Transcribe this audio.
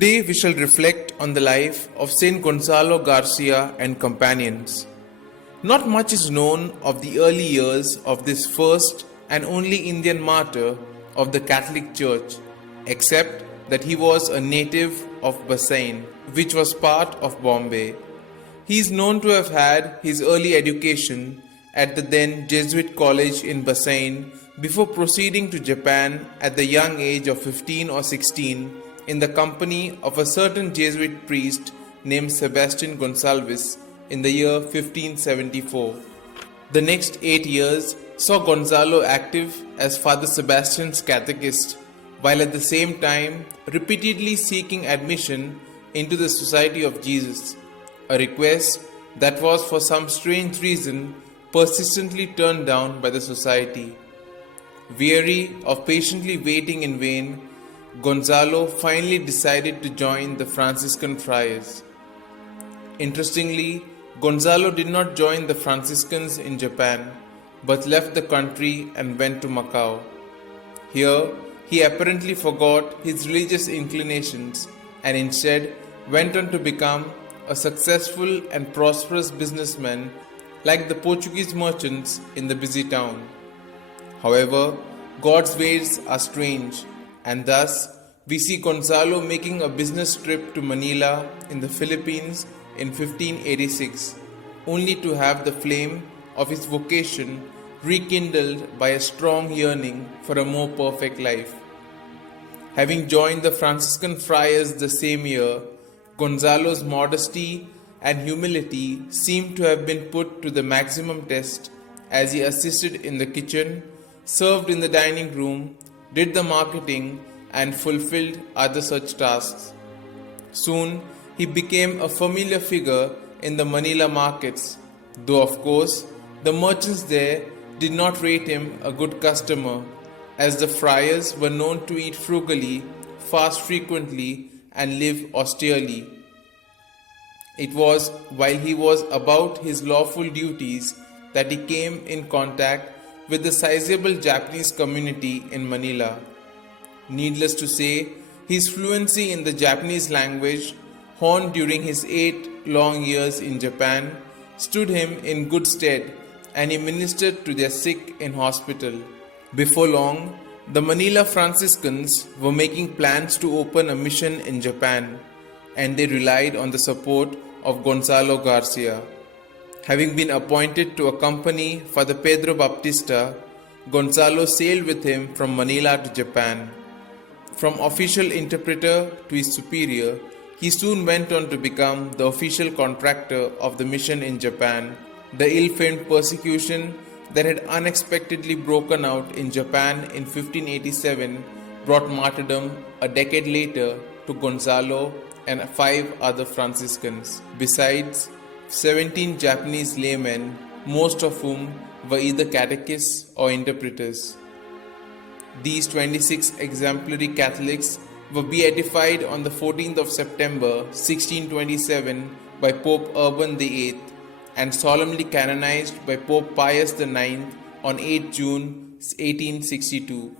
Today we shall reflect on the life of Saint Gonsalo Garcia and companions. Not much is known of the early years of this first and only Indian martyr of the Catholic Church, except that he was a native of Bassein, which was part of Bombay. He is known to have had his early education at the then Jesuit college in Bassein before proceeding to Japan at the young age of 15 or 16 in the company of a certain Jesuit priest named Sebastian Gonsalves in the year 1574. The next 8 years saw Gonzalo active as Father Sebastian's catechist, while at the same time repeatedly seeking admission into the Society of Jesus, a request that was for some strange reason persistently turned down by the society. Weary of patiently waiting in vain, Gonzalo finally decided to join the Franciscan friars. Interestingly, Gonzalo did not join the Franciscans in Japan, but left the country and went to Macau. Here, he apparently forgot his religious inclinations and instead went on to become a successful and prosperous businessman like the Portuguese merchants in the busy town. However, God's ways are strange, and thus we see Gonzalo making a business trip to Manila in the Philippines in 1586, only to have the flame of his vocation rekindled by a strong yearning for a more perfect life. Having joined the Franciscan friars the same year, Gonzalo's modesty and humility seem to have been put to the maximum test as he assisted in the kitchen, served in the dining room, did the marketing, and fulfilled other such tasks. Soon, he became a familiar figure in the Manila markets, though of course, the merchants there did not rate him a good customer, as the friars were known to eat frugally, fast frequently, and live austerely. It was while he was about his lawful duties that he came in contact with the sizable Japanese community in Manila. Needless to say, his fluency in the Japanese language, honed during his 8 long years in Japan, stood him in good stead, and he ministered to their sick in hospital. Before long, the Manila Franciscans were making plans to open a mission in Japan, and they relied on the support of Gonzalo Garcia. Having been appointed to accompany Father Pedro Baptista, Gonzalo sailed with him from Manila to Japan. From official interpreter to his superior, he soon went on to become the official contractor of the mission in Japan. The ill-famed persecution that had unexpectedly broken out in Japan in 1587 brought martyrdom a decade later to Gonzalo and 5 other Franciscans, besides 17 Japanese laymen, most of whom were either catechists or interpreters. These 26 exemplary Catholics were beatified on the 14th of September 1627 by Pope Urban VIII and solemnly canonized by Pope Pius IX on 8 June 1862.